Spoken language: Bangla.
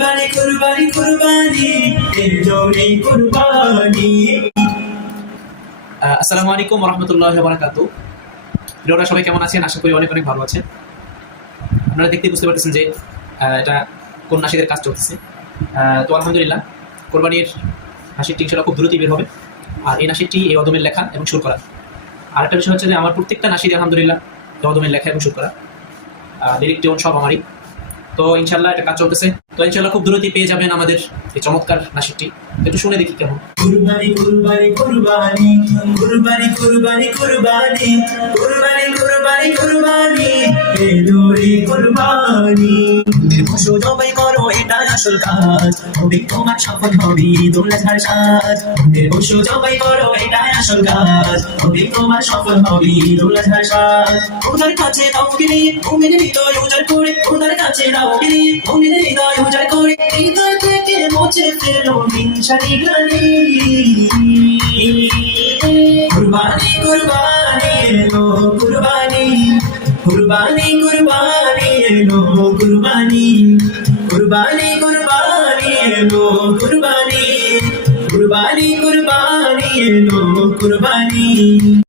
কুরবানি কুরবানি কুরবানি এলো রে কুরবানি। আসসালামু আলাইকুম ওয়া রাহমাতুল্লাহি ওয়া বারাকাতুহু। প্রিয়রা সবাই কেমন আছেন? আশা করি অনেক অনেক ভালো আছেন। আপনারা দেখতে বুঝতে পারতেছেন যে এটা কোন নাশিদের কাজ চলতেছে। তো আলহামদুলিল্লাহ কোরবানির নাশিদটি ইনশাআল্লাহ খুব দ্রুতই বের হবে। আর এই নাশিদটি এই অদমের লেখা এবং সুর করা। আর একটা বিষয় হচ্ছে যে আমার প্রত্যেকটা নাশিদ আলহামদুলিল্লাহ এই অদমের লেখা এবং সুর করা, লিরিক টিউন সব আমারই। তো ইনশাআল্লাহ এটা কাজ চলতেছে। তো ইনশাআল্লাহ খুব দ্রুতই পেয়ে যাবেন আমাদের এই চমৎকার নাশিদটি। একটু শুনে দেখি কেমন। কুরবানি কুরবানি কুরবানি কুরবানি কুরবানি কুরবানি কুরবানি কুরবানি কুরবানি এলো রে কুরবানি। পশু জবাই করো এটা আসল কাজ, হবে তোমার সফল হবে দোলা ঝাড় সাজ। পশু জবাই করো এটা আসল কাজ, হবে তোমার সফল হবে দোলা ঝাড় সাজ। ওদের কাছে দাও গিরি মুমিন হৃদয় উজাড় করে, ওদের কাছে দাও গিরি মুমিন হৃদয় উজাড় করে, হৃদয় থেকে মুছে ফেলো হিংসারি গ্লানি। কুরবানি কুরবানি এলো কুরবানি, কুরবানি কুরবানি এলো কুরবানি, কুরবানি কুরবানি এলো কুরবানি, কুরবানি কুরবানি এলো কুরবানি।